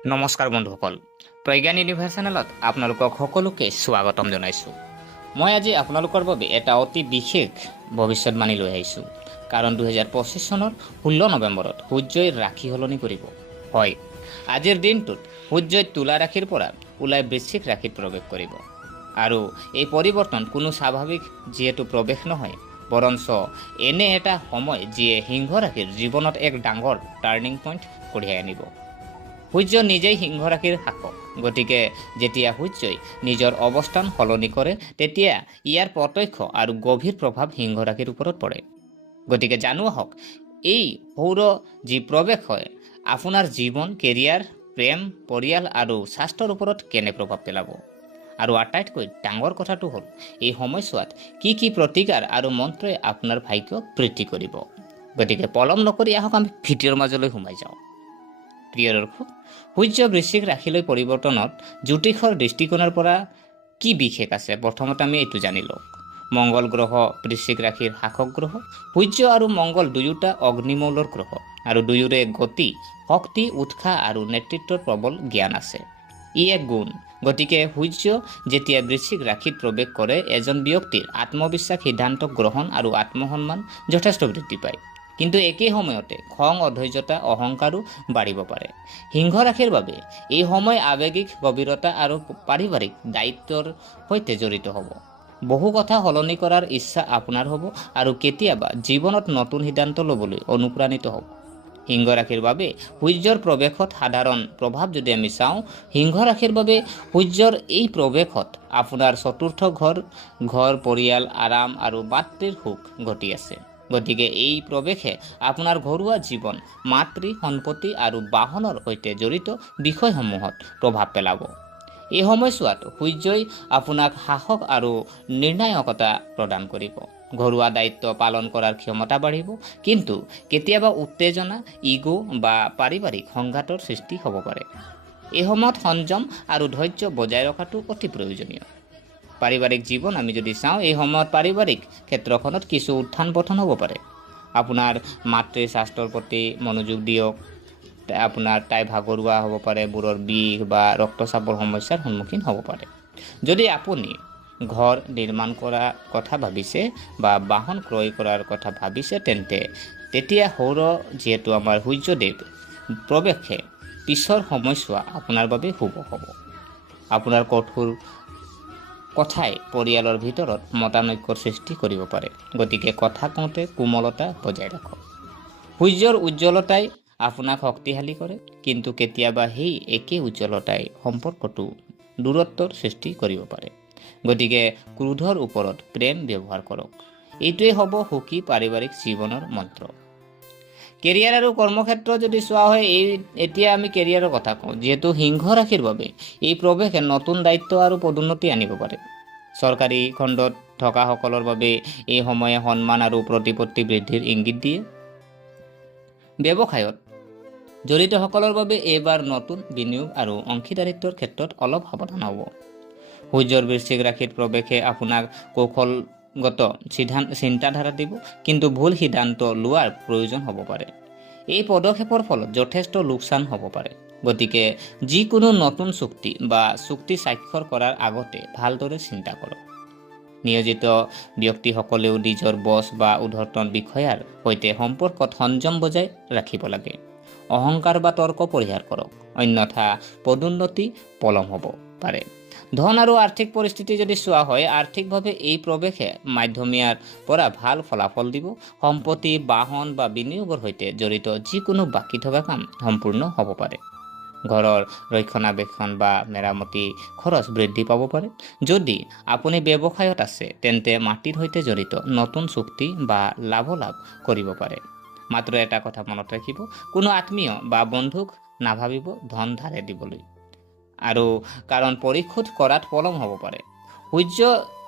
নমস্কাৰ বন্ধুসকল, প্ৰজ্ঞান ইউনিভাৰ্ছ চেনেলত আপোনালোকক সকলোকে স্বাগতম জনাইছোঁ। মই আজি আপোনালোকৰ বাবে এটা অতি বিশেষ ভৱিষ্যতবাণী লৈ আহিছোঁ। কাৰণ 2025 চনৰ 16 নৱেম্বৰত সূৰ্যই ৰাশি সলনি কৰিব। হয়, আজিৰ দিনটোত সূৰ্যই তুলা ৰাশিৰ পৰা ওলাই বৃশ্চিক ৰাশিত প্ৰৱেশ কৰিব। আৰু এই পৰিৱৰ্তন কোনো স্বাভাৱিক যিহেতু প্ৰৱেশ নহয়, বৰঞ্চ এনে এটা সময় যিয়ে সিংহ ৰাশিৰ জীৱনত এক ডাঙৰ টাৰ্ণিং পইণ্ট কঢ়িয়াই আনিব। সূৰ্য নিজেই সিংহ ৰাশিৰ শাসক, গতিকে যেতিয়া সূৰ্যই নিজৰ অৱস্থান সলনি কৰে তেতিয়া ইয়াৰ প্ৰত্যক্ষ আৰু গভীৰ প্ৰভাৱ সিংহ ৰাশিৰ ওপৰত পৰে। গতিকে জানো আহক, এই সৌৰ যি প্ৰৱেশ হয় আপোনাৰ জীৱন, কেৰিয়াৰ, প্ৰেম, পৰিয়াল আৰু স্বাস্থ্যৰ ওপৰত কেনে প্ৰভাৱ পেলাব। আৰু আটাইতকৈ ডাঙৰ কথাটো হ'ল এই সময়ছোৱাত কি কি প্ৰতিকাৰ আৰু মন্ত্ৰই আপোনাৰ ভাগ্য বৃদ্ধি কৰিব। গতিকে পলম নকৰি আহক আমি ভিডিঅ'ৰ মাজলৈ সোমাই যাওঁ। প্ৰিয় দৰ্শক, সূৰ্য বৃশ্চিক ৰাশিলৈ পৰিৱৰ্তনত জ্যোতিষৰ দৃষ্টিকোণৰ পৰা কি বিশেষ আছে প্ৰথমতে আমি এইটো জানি লওঁ। মংগল গ্ৰহ বৃশ্চিক ৰাশিৰ শাসক গ্ৰহ। সূৰ্য আৰু মংগল দুয়োটা অগ্নিমৌলৰ গ্ৰহ আৰু দুয়োৰে গতি, শক্তি, উৎসাহ আৰু নেতৃত্বৰ প্ৰবল জ্ঞান আছে। ই এক গুণ। গতিকে সূৰ্য যেতিয়া বৃশ্চিক ৰাশিত প্ৰৱেশ কৰে এজন ব্যক্তিৰ আত্মবিশ্বাস, সিদ্ধান্ত গ্ৰহণ আৰু আত্মসন্মান যথেষ্ট বৃদ্ধি পায়। কিন্তু একেই সময়তে খং, অধৈৰ্যতা, অহংকাৰো বাঢ়িব পাৰে। সিংহ ৰাশিৰ বাবে এই সময় আৱেগিক গভীৰতা আৰু পাৰিবাৰিক দায়িত্বৰ সৈতে জড়িত হ'ব। বহু কথা সলনি কৰাৰ ইচ্ছা আপোনাৰ হ'ব আৰু কেতিয়াবা জীৱনত নতুন সিদ্ধান্ত ল'বলৈ অনুপ্ৰাণিত হ'ব। সিংহ ৰাশিৰ বাবে সূৰ্যৰ প্ৰৱেশত সাধাৰণ প্ৰভাৱ যদি আমি চাওঁ, সিংহ ৰাশিৰ বাবে সূৰ্যৰ এই প্ৰৱেশত আপোনাৰ চতুৰ্থ ঘৰ, পৰিয়াল, আৰাম আৰু মাতৃৰ সুখ ঘটি আছে। গতিকে এই প্ৰৱেশে আপোনাৰ ঘৰুৱা জীৱন, মাতৃ সম্পত্তি আৰু বাহনৰ সৈতে জড়িত বিষয়সমূহত প্ৰভাৱ পেলাব। এই সময়ছোৱাত সূৰ্যই আপোনাক সাহস আৰু নিৰ্ণায়কতা প্ৰদান কৰিব। ঘৰুৱা দায়িত্ব পালন কৰাৰ ক্ষমতা বাঢ়িব, কিন্তু কেতিয়াবা উত্তেজনা, ইগো বা পাৰিবাৰিক সংঘাতৰ সৃষ্টি হ'ব পাৰে। এই সময়ত সংযম আৰু ধৈৰ্য বজাই ৰখাটো অতি প্ৰয়োজনীয়। পাৰিবাৰিক জীৱন আমি যদি চাওঁ, এই সময়ত পাৰিবাৰিক ক্ষেত্ৰখনত কিছু উত্থান পতন হ'ব পাৰে। আপোনাৰ মাতৃৰ স্বাস্থ্যৰ প্ৰতি মনোযোগ দিয়ক। আপোনাৰ তাই ভাগৰুৱা হ'ব পাৰে, মূৰৰ বিষ বা ৰক্তচাপৰ সমস্যাৰ সন্মুখীন হ'ব পাৰে। যদি আপুনি ঘৰ নিৰ্মাণ কৰাৰ কথা ভাবিছে বা বাহন ক্ৰয় কৰাৰ কথা ভাবিছে, তেতিয়া সৌৰ যিহেতু আমাৰ সূৰ্যদেৱ প্ৰৱেশে পিছৰ সময়ছোৱা আপোনাৰ বাবে শুভ হ'ব। আপোনাৰ কঠোৰ কথাই পৰিয়ালৰ ভিতৰত মতানৈক্যৰ সৃষ্টি কৰিব পাৰে। গতিকে কথা কওঁতে কোমলতা বজাই ৰাখক। সূৰ্যৰ উজ্জ্বলতাই আপোনাক শক্তিশালী কৰে, কিন্তু কেতিয়াবা সেই একেই উজ্জ্বলতাই সম্পৰ্কটো দূৰত্বৰ সৃষ্টি কৰিব পাৰে। গতিকে ক্ৰোধৰ ওপৰত প্ৰেম ব্যৱহাৰ কৰক। এইটোৱেই হ'ব সুখী পাৰিবাৰিক জীৱনৰ মন্ত্ৰ। কেৰিয়াৰ আৰু কৰ্মক্ষেত্ৰ যদি চোৱা হয়, এতিয়া আমি কেৰিয়াৰৰ কথা কওঁ। যিহেতু সিংহ ৰাশিৰ বাবে এই প্ৰৱেশে নতুন দায়িত্ব আৰু পদোন্নতি আনিব পাৰে। চৰকাৰী খণ্ডত থকাসকলৰ বাবে এই সময়ে সন্মান আৰু প্ৰতিপত্তি বৃদ্ধিৰ ইংগিত দিয়ে। ব্যৱসায়ত জড়িতসকলৰ বাবে এইবাৰ নতুন বিনিয়োগ আৰু অংশীদাৰিত্বৰ ক্ষেত্ৰত অলপ সাৱধান হ'ব। সূৰ্যৰ বৃশ্চিক ৰাশিত প্ৰৱেশে আপোনাক কৌশলগত চিন্তাধাৰা দিব, কিন্তু ভুল সিদ্ধান্ত লোৱাৰ প্ৰয়োজন হ'ব পাৰে। এই পদক্ষেপৰ ফলত যথেষ্ট লোকচান হ'ব পাৰে। গতিকে যিকোনো নতুন চুক্তি বা চুক্তি স্বাক্ষৰ কৰাৰ আগতে ভালদৰে চিন্তা কৰক। নিয়োজিত ব্যক্তিসকলেও নিজৰ বছ বা ঊৰ্ধ্বতন বিষয়াৰ সৈতে সম্পৰ্কত সংযম বজাই ৰাখিব লাগে। অহংকাৰ বা তৰ্ক পৰিহাৰ কৰক, অন্যথা পদোন্নতি পলম হ'ব পাৰে। ধন আৰু আৰ্থিক পৰিস্থিতি যদি চোৱা হয়, আৰ্থিকভাৱে এই প্ৰৱেশে মধ্যমীয়াৰ পৰা ভাল ফলাফল দিব। সম্পত্তি, বাহন বা বিনিয়োগৰ সৈতে জড়িত যিকোনো বাকী থকা কাম সম্পূৰ্ণ হ'ব পাৰে। ঘৰৰ ৰক্ষণাবেক্ষণ বা মেৰামতি খৰচ বৃদ্ধি পাব পাৰে। যদি আপুনি ব্যৱসায়ত আছে, তেন্তে মাটিৰ সৈতে জড়িত নতুন চুক্তি বা লাভালাভ কৰিব পাৰে। মাত্ৰ এটা কথা মনত ৰাখিব, কোনো আত্মীয় বা বন্ধুক নাভাবিব ধন ধাৰে দিবলৈ, আৰু কাৰণ পৰিশোধ কৰাত পলম হ'ব পাৰে। সূৰ্য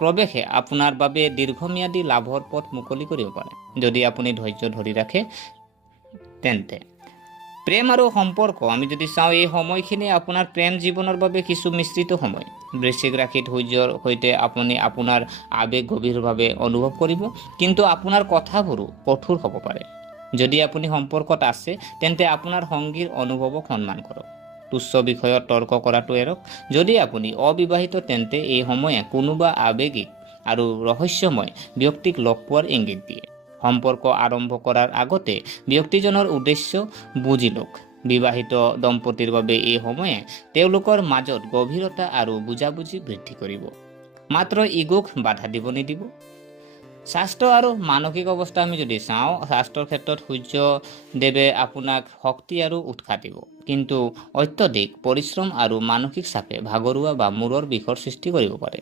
প্ৰৱেশে আপোনাৰ বাবে দীৰ্ঘম্যাদী লাভৰ পথ মুকলি কৰিব পাৰে, যদি আপুনি ধৈৰ্য ধৰি ৰাখে। তেন্তে প্ৰেম আৰু সম্পৰ্ক আমি যদি চাওঁ, এই সময়খিনি আপোনাৰ প্ৰেম জীৱনৰ বাবে কিছু মিশ্ৰিত সময়। বৃশ্চিক ৰাশিত সূৰ্যৰ সৈতে আপুনি আপোনাৰ আৱেগ গভীৰভাৱে অনুভৱ কৰিব, কিন্তু আপোনাৰ কথাবোৰো কঠোৰ হ'ব পাৰে। যদি আপুনি সম্পৰ্কত আছে, তেন্তে আপোনাৰ সংগীৰ অনুভৱক সন্মান কৰক। তুচ্ছ বিষয়ত তৰ্ক কৰাটো এৰক। যদি আপুনি অবিবাহিত তেন্তে এই সময়ে কোনোবা আৱেগিক আৰু ৰহস্যময় ব্যক্তিক লগ পোৱাৰ ইংগিত দিয়ে। সম্পৰ্ক আৰম্ভ কৰাৰ আগতে ব্যক্তিজনৰ উদ্দেশ্য বুজি লওক। বিবাহিত দম্পতিৰ বাবে এই সময়ে তেওঁলোকৰ মাজত গভীৰতা আৰু বুজাবুজি বৃদ্ধি কৰিব। মাত্ৰ ইগোক বাধা দিব নিদিব। স্বাস্থ্য আৰু মানসিক অৱস্থা আমি যদি চাওঁ, স্বাস্থ্যৰ ক্ষেত্ৰত সূৰ্যদেৱে আপোনাক শক্তি আৰু উৎসাহ দিব, কিন্তু অত্যধিক পৰিশ্ৰম আৰু মানসিক চাপে ভাগৰুৱা বা মূৰৰ বিষৰ সৃষ্টি কৰিব পাৰে।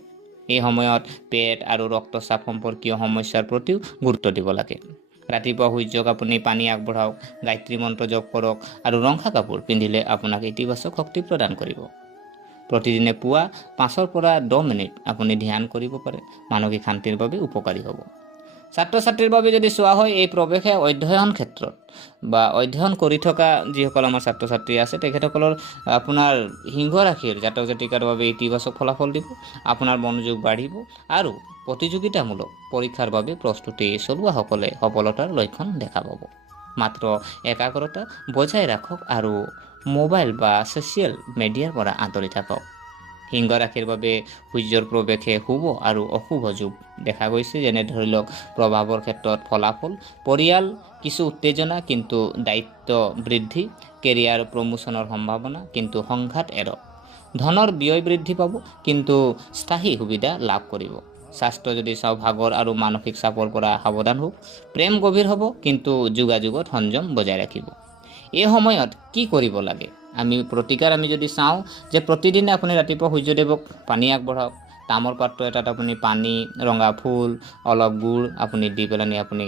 এই সময়ত পেট আৰু ৰক্তচাপ সম্পৰ্কীয় সমস্যাৰ প্ৰতিও গুৰুত্ব দিব লাগে। ৰাতিপুৱা সূৰ্যক আপুনি পানী আগবঢ়াওক, গায়ত্ৰী মন্ত্ৰ জপ কৰক আৰু ৰঙা কাপোৰ পিন্ধিলে আপোনাক ইতিবাচক শক্তি প্ৰদান কৰিব। প্ৰতিদিনে পুৱা 5 পৰা 10 মিনিট আপুনি ধ্যান কৰিব পাৰে, মানসিক শান্তিৰ বাবে উপকাৰী হ'ব। ছাত্ৰ ছাত্ৰীৰ বাবে যদি চোৱা হয়, এই প্ৰৱেশে অধ্যয়ন ক্ষেত্ৰত বা অধ্যয়ন কৰি থকা যিসকল আমাৰ ছাত্ৰ ছাত্ৰী আছে তেখেতসকলৰ আপোনাৰ সিংহ ৰাশিৰ জাতক জাতিকাৰ বাবে ইতিবাচক ফলাফল দিব। আপোনাৰ মনোযোগ বাঢ়িব আৰু প্ৰতিযোগিতামূলক পৰীক্ষাৰ বাবে প্ৰস্তুতি চলোৱাসকলে সফলতাৰ লক্ষণ দেখা পাব। মাত্ৰ একাগ্ৰতা বজাই ৰাখক আৰু মোবাইল বা ছ'চিয়েল মিডিয়াৰ পৰা আঁতৰি থাকক। সিংহ ৰাশিৰ বাবে সূৰ্যৰ প্ৰৱেশে শুভ আৰু অশুভ যোগ দেখা গৈছে, যেনে ধৰি লওক প্ৰভাৱৰ ক্ষেত্ৰত ফলাফল, পৰিয়াল কিছু উত্তেজনা কিন্তু দায়িত্ব বৃদ্ধি, কেৰিয়াৰ প্ৰমোচনৰ সম্ভাৱনা কিন্তু সংঘাত এৰক। ধনৰ ব্যয় বৃদ্ধি পাব কিন্তু স্থায়ী সুবিধা লাভ কৰিব। স্বাস্থ্য যদি চাওঁ, ভাগৰ আৰু মানসিক চাপৰ পৰা সাৱধান হওক। প্ৰেম গভীৰ হ'ব কিন্তু যোগাযোগত সংযম বজাই ৰাখিব। এই সময়ত কি কৰিব লাগে? প্ৰতিকাৰ আমি যদি চাওঁ যে প্ৰতিদিনে আপুনি ৰাতিপুৱা সূৰ্যদেৱক পানী আগবঢ়াওক। তামৰ পাত্ৰ এটাত আপুনি পানী, ৰঙা ফুল, অলপ গুড় আপুনি দি পেলাই আপুনি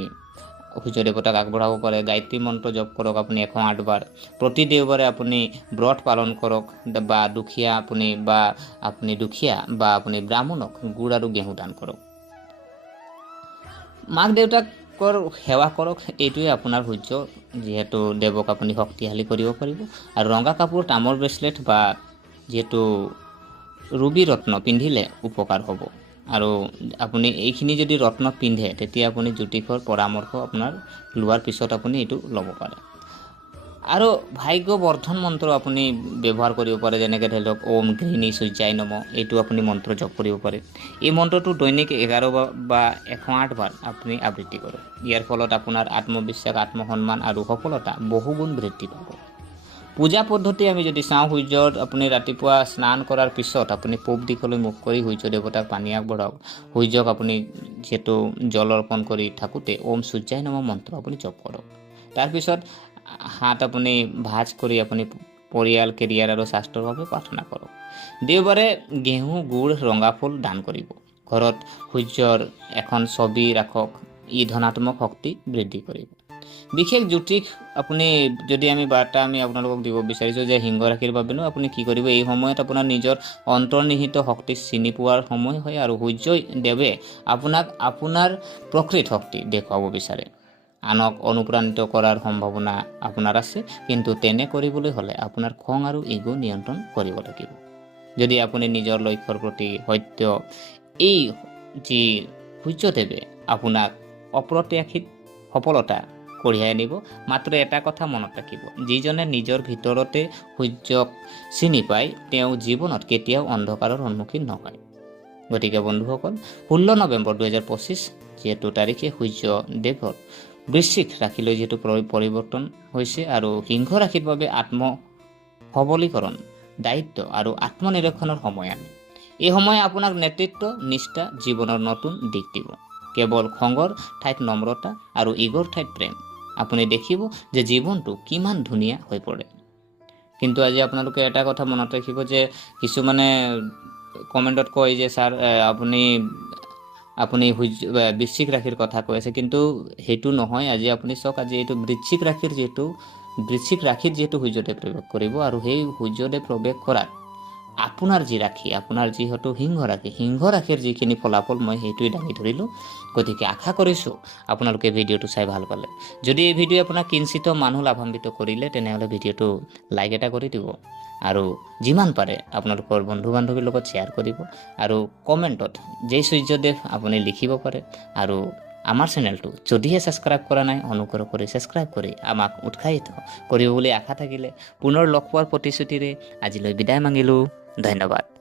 সূৰ্য দেৱতাক আগবঢ়াব পাৰে। গায়ত্ৰী মন্ত্ৰ জপ কৰক আপুনি 108 বাৰ। প্ৰতি দেওবাৰে আপুনি ব্ৰত পালন কৰক বা দুখীয়া বা আপুনি ব্ৰাহ্মণক গুড় আৰু ঘেঁহু দান কৰক। মাক দেউতাকৰ সেৱা কৰক। এইটোৱে আপোনাৰ সূৰ্য যিহেতু দেৱক আপুনি শক্তিশালী কৰিব পাৰিব। আৰু ৰঙা কাপোৰ, তামৰ ব্ৰেচলেট বা যিহেতু ৰুবি ৰত্ন পিন্ধিলে উপকাৰ হ'ব। আৰু আপুনি এইখিনি যদি ৰত্ন পিন্ধে তেতিয়া আপুনি জ্যোতিষৰ পৰামৰ্শ আপোনাৰ লোৱাৰ পিছত আপুনি এইটো ল'ব পাৰে। আৰু ভাগ্য বৰ্ধন মন্ত্ৰ আপুনি ব্যৱহাৰ কৰিব পাৰে, যেনেকৈ ধৰি লওক ওম গৃহিণী সূৰ্যায় নম। এইটো আপুনি মন্ত্ৰ জপ কৰিব পাৰে। এই মন্ত্ৰটো দৈনিক 11 বা 108 বাৰ আপুনি আবৃত্তি কৰক। ইয়াৰ ফলত আপোনাৰ আত্মবিশ্বাস, আত্মসন্মান আৰু সফলতা বহুগুণ বৃদ্ধি পাব। পূজা পদ্ধতি আমি যদি চাওঁ, সূৰ্যৰ আপুনি ৰাতিপুৱা স্নান কৰাৰ পিছত আপুনি পূব দিশলৈ মুখ কৰি সূৰ্য দেৱতাক পানী আগবঢ়াওক। সূৰ্যক আপুনি যিহেতু জল অৰ্পণ কৰি থাকোঁতে ওম সূৰ্যায় নম মন্ত্ৰ আপুনি জপ কৰক। তাৰপিছত হাত আপুনি ভাঁজ কৰি আপুনি পৰিয়াল, কেৰিয়াৰ আৰু স্বাস্থ্যৰ বাবে প্ৰাৰ্থনা কৰক। দেওবাৰে ঘেঁহু, গুড়, ৰঙা ফুল দান কৰিব। ঘৰত সূৰ্যৰ এখন ছবি ৰাখক, ই ধনাত্মক শক্তি বৃদ্ধি কৰিব। বিশেষ জ্যোতিষ আপুনি যদি বাৰ্তা আমি আপোনালোকক দিব বিচাৰিছোঁ যে সিংহ ৰাশিৰ বাবেনো আপুনি কি কৰিব। এই সময়ত আপোনাৰ নিজৰ অন্তৰ্নিহিত শক্তি চিনি পোৱাৰ সময় হয় আৰু সূৰ্য দেৱে আপোনাক আপোনাৰ প্ৰকৃত শক্তি দেখুৱাব বিচাৰে। আনক অনুপ্ৰাণিত কৰাৰ সম্ভাৱনা আপোনাৰ আছে, কিন্তু তেনে কৰিবলৈ হ'লে আপোনাৰ খং আৰু ইগো নিয়ন্ত্ৰণ কৰিব লাগিব। যদি আপুনি নিজৰ লক্ষ্যৰ প্ৰতি সত্য, এই যি সূৰ্যদেৱে আপোনাক অপ্ৰত্যাশিত সফলতা কঢ়িয়াই আনিব। মাত্ৰ এটা কথা মনত ৰাখিব, যিজনে নিজৰ ভিতৰতে সূৰ্যক চিনি পায় তেওঁ জীৱনত কেতিয়াও অন্ধকাৰৰ সন্মুখীন নহয়। গতিকে বন্ধুসকল, 16 নৱেম্বৰ 2025 যিহেতু তাৰিখে সূৰ্য দেৱৰ বৃশ্চিক ৰাশিলৈ যিহেতু পৰিৱৰ্তন হৈছে আৰু সিংহ ৰাশিৰ বাবে আত্ম সবলীকৰণ, দায়িত্ব আৰু আত্মনিৰীক্ষণৰ সময় আনে। এই সময়ে আপোনাক নেতৃত্ব, নিষ্ঠা, জীৱনৰ নতুন দিশ দিব। কেৱল খঙৰ ঠাইত নম্ৰতা আৰু ইগৰ ঠাইত প্ৰেম। আপুনি দেখিব যে জীৱনটো কিমান ধুনীয়া হৈ পৰে। কিন্তু আজি আপোনালোকে এটা কথা মনত ৰাখিব যে কিছুমানে কমেণ্টত কয় যে ছাৰ আপুনি বৃশ্চিক ৰাশিৰ কথা কৈ আছে, কিন্তু সেইটো নহয়। আজি আপুনি চাওক, আজি এইটো বৃশ্চিক ৰাশিত যিহেতু সূৰ্যদেৱ প্ৰৱেশ কৰিব আৰু সেই সূৰ্যদেৱ প্ৰৱেশ কৰাত আপোনাৰ যি ৰাশি, আপোনাৰ যিহেতু সিংহ ৰাশিৰ যিখিনি ফলাফল মই সেইটোৱে দাঙি ধৰিলোঁ। গতিকে আশা কৰিছোঁ আপোনালোকে ভিডিঅ'টো চাই ভাল পালে। যদি এই ভিডিঅ' আপোনাক কিঞ্চিত মানুহ লাভান্বিত কৰিলে তেনেহ'লে ভিডিঅ'টো লাইক এটা কৰি দিব আৰু যিমান পাৰে আপোনালোকৰ বন্ধু বান্ধৱীৰ লগত শ্বেয়াৰ কৰিব আৰু কমেণ্টত জয় সূৰ্যদেৱ আপুনি লিখিব পাৰে আৰু আমাৰ চেনেলটো যদিহে ছাবস্ক্ৰাইব কৰা নাই অনুগ্ৰহ কৰি ছাবস্ক্ৰাইব কৰি আমাক উৎসাহিত কৰিব বুলি আশা থাকিলে পুনৰ লগ পোৱাৰ প্ৰতিশ্ৰুতিৰে আজিলৈ বিদায় মাগিলোঁ। ধন্যবাদ।